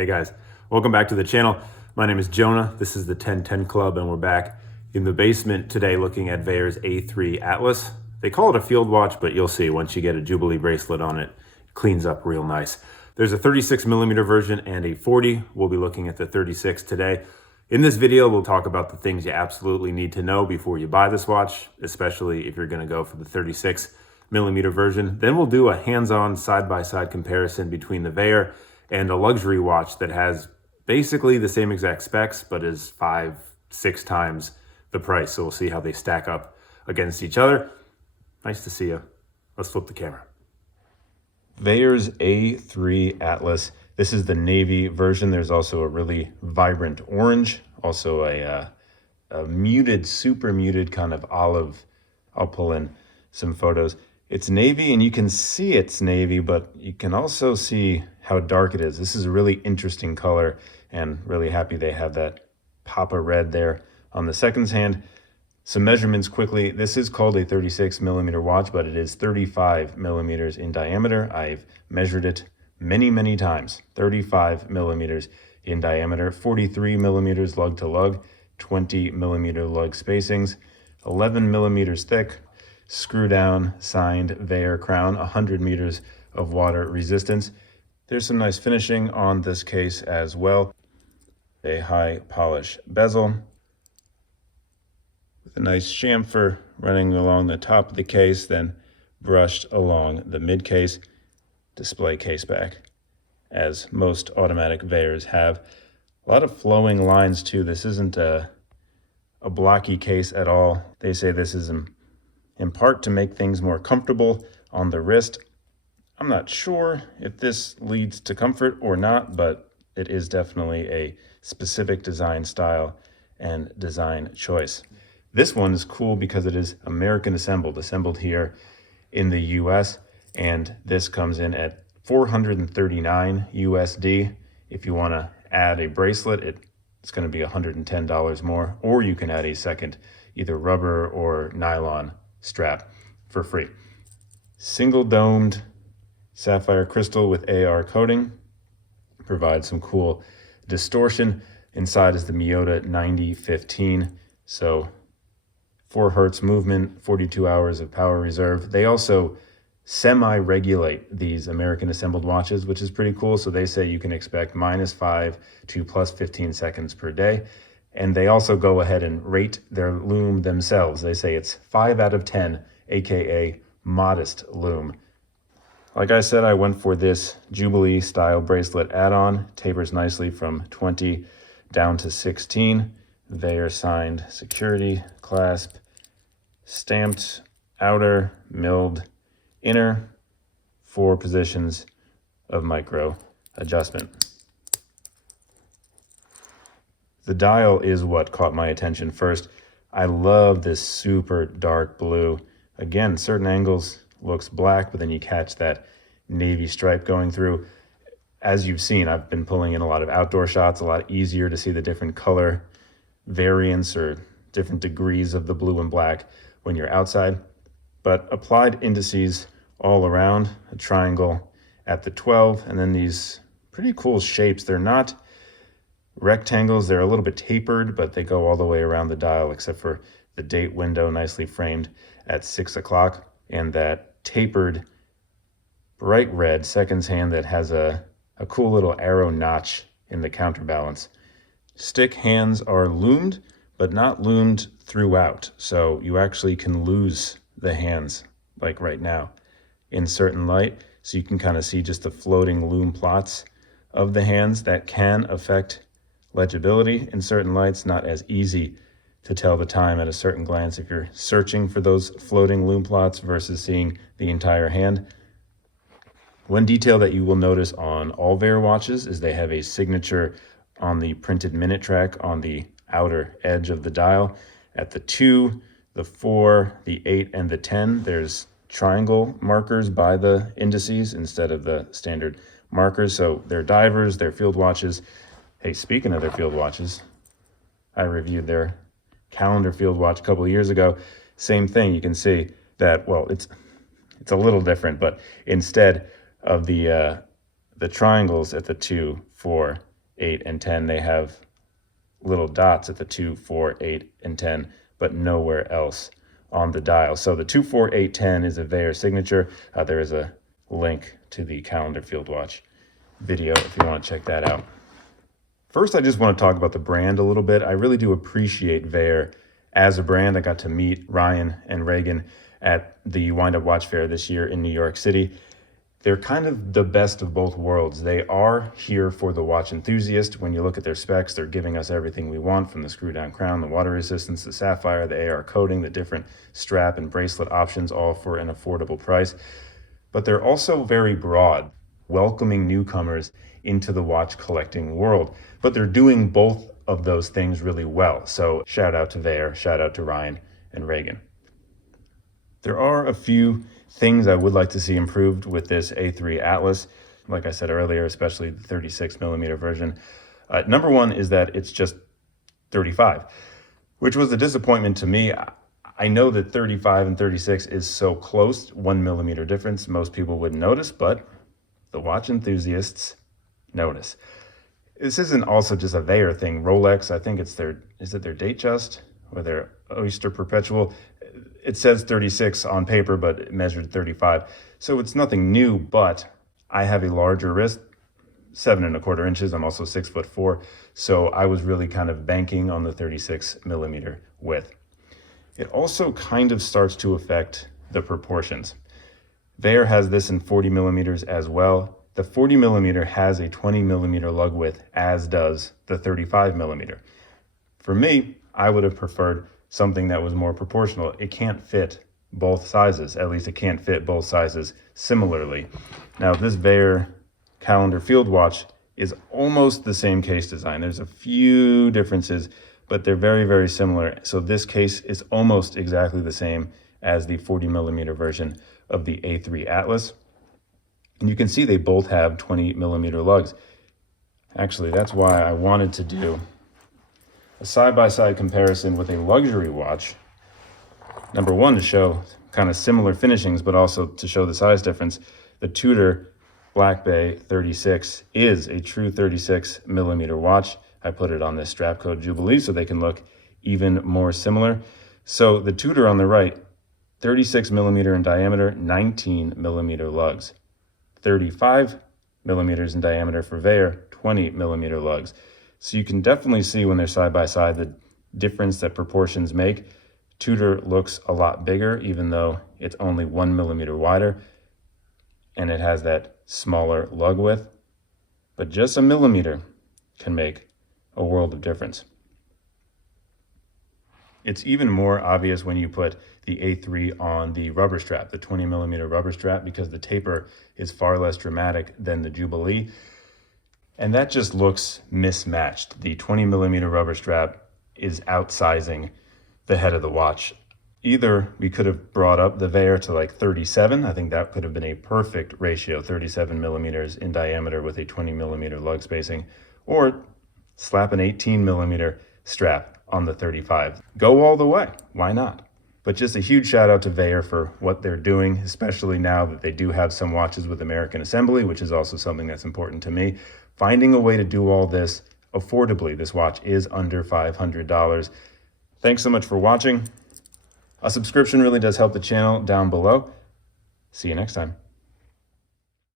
Hey guys, welcome back to the channel. My name is Jonah. This is the 1010 Club, and we're back in the basement today looking at Vaer's A3 Atlas. They call it a field watch, but you'll see once you get a Jubilee bracelet on it, it cleans up real nice. There's a 36mm version and a 40. We'll be looking at the 36 today. In this video, we'll talk about the things you absolutely need to know before you buy this watch, especially if you're going to go for the 36mm version. Then we'll do a hands-on side-by-side comparison between the Vaer and a luxury watch that has basically the same exact specs, but is 5-6 times the price. So we'll see how they stack up against each other. Nice to see you. Let's flip the camera. Vaer's A3 Atlas. This is the navy version. There's also a really vibrant orange, also a muted, super muted kind of olive. I'll pull in some photos. It's navy, and you can see it's navy, but you can also see how dark it is. This is a really interesting color, and really happy they have that pop of red there on the seconds hand. Some measurements quickly. This is called a 36mm watch, but it is 35mm in diameter. I've measured it many times. 35mm in diameter, 43mm lug to lug, 20mm lug spacings, 11mm thick, screw down signed Vaer crown, 100 meters of water resistance. There's some nice finishing on this case as well. A high polish bezel with a nice chamfer running along the top of the case, then brushed along the mid case. Display case back, as most automatic Vaers have. A lot of flowing lines too. This isn't a blocky case at all. They say this is in part to make things more comfortable on the wrist. I'm not sure if this leads to comfort or not, but it is definitely a specific design style and design choice. This one is cool because it is American assembled here in the US, and this comes in at $439 USD. If you want to add a bracelet, it's going to be $110 more, or you can add a second either rubber or nylon strap for free. Single domed sapphire crystal with AR coating provides some cool distortion. Inside is the Miyota 9015, so 4 Hertz movement, 42 hours of power reserve. They also semi-regulate these American assembled watches, which is pretty cool. So they say you can expect -5 to +15 seconds per day. And they also go ahead and rate their lume themselves. They say it's 5 out of 10, aka modest lume. Like I said, I went for this Jubilee style bracelet add-on. Tapers nicely from 20 down to 16. Vaer signed security clasp, stamped outer, milled inner, 4 positions of micro adjustment. The dial is what caught my attention first. I love this super dark blue. Again, certain angles looks black, but then you catch that navy stripe going through. As you've seen, I've been pulling in a lot of outdoor shots, a lot easier to see the different color variants or different degrees of the blue and black when you're outside. But applied indices all around, a triangle at the 12, and then these pretty cool shapes. They're not rectangles, they're a little bit tapered, but they go all the way around the dial except for the date window nicely framed at 6 o'clock, and that tapered bright red seconds hand that has a cool little arrow notch in the counterbalance. Stick hands are loomed, but not loomed throughout, so you actually can lose the hands, like right now, in certain light, so you can kind of see just the floating loom plots of the hands. That can affect legibility in certain lights. Not as easy to tell the time at a certain glance if you're searching for those floating loom plots versus seeing the entire hand. One detail that you will notice on all Vaer watches is they have a signature on the printed minute track on the outer edge of the dial. At the 2, the 4, the 8, and the 10, there's triangle markers by the indices instead of the standard markers. So they're divers, they're field watches. Hey, speaking of their field watches, I reviewed their calendar field watch a couple of years ago. Same thing, you can see that, well, it's a little different, but instead of the triangles at the 2, 4, 8, and 10. They have little dots at the 2, 4, 8, and 10, but nowhere else on the dial. So the 2, 4, 8, 10 is a Vaer signature. There is a link to the calendar field watch video if you want to check that out. First, I just want to talk about the brand a little bit. I really do appreciate Vaer as a brand. I got to meet Ryan and Reagan at the Wind Up Watch Fair this year in New York City. They're kind of the best of both worlds. They are here for the watch enthusiast. When you look at their specs, they're giving us everything we want, from the screw down crown, the water resistance, the sapphire, the AR coating, the different strap and bracelet options, all for an affordable price. But they're also very broad, welcoming newcomers into the watch collecting world. But they're doing both of those things really well. So shout out to Vaer, shout out to Ryan and Reagan. There are a few things I would like to see improved with this A3 Atlas. Like I said earlier, especially the 36mm version. Number one is that it's just 35, which was a disappointment to me. I know that 35 and 36 is so close, 1mm difference. Most people wouldn't notice, but the watch enthusiasts notice. This isn't also just a Vaer thing. Rolex, I think it's their Datejust or their Oyster Perpetual. It says 36 on paper, but it measured 35. So it's nothing new, but I have a larger wrist, 7¼ inches. I'm also 6'4". So I was really kind of banking on the 36mm width. It also kind of starts to affect the proportions. Vaer has this in 40mm as well. The 40mm has a 20mm lug width, as does the 35mm. For me, I would have preferred something that was more proportional. It can't fit both sizes. At least it can't fit both sizes similarly. Now, this Vaer calendar field watch is almost the same case design. There's a few differences, but they're very, very similar. So this case is almost exactly the same as the 40mm version of the A3 Atlas. And you can see they both have 20mm lugs. Actually, that's why I wanted to do a side-by-side comparison with a luxury watch. Number one, to show kind of similar finishings, but also to show the size difference. The Tudor Black Bay 36 is a true 36mm watch. I put it on this strap code Jubilee so they can look even more similar. So the Tudor on the right, 36mm in diameter, 19mm lugs. 35mm in diameter for Vaer, 20mm lugs. So you can definitely see when they're side by side the difference that proportions make. Tudor looks a lot bigger, even though it's only 1mm wider, and it has that smaller lug width. But just a millimeter can make a world of difference. It's even more obvious when you put the A3 on the rubber strap, the 20mm rubber strap, because the taper is far less dramatic than the Jubilee. And that just looks mismatched. The 20mm rubber strap is outsizing the head of the watch. Either we could have brought up the Vaer to like 37. I think that could have been a perfect ratio, 37mm in diameter with a 20mm lug spacing, or slap an 18mm strap on the 35. Go all the way, why not? But just a huge shout out to Vaer for what they're doing, especially now that they do have some watches with American assembly, which is also something that's important to me. Finding a way to do all this affordably. This watch is under $500. Thanks so much for watching. A subscription really does help the channel down below. See you next time.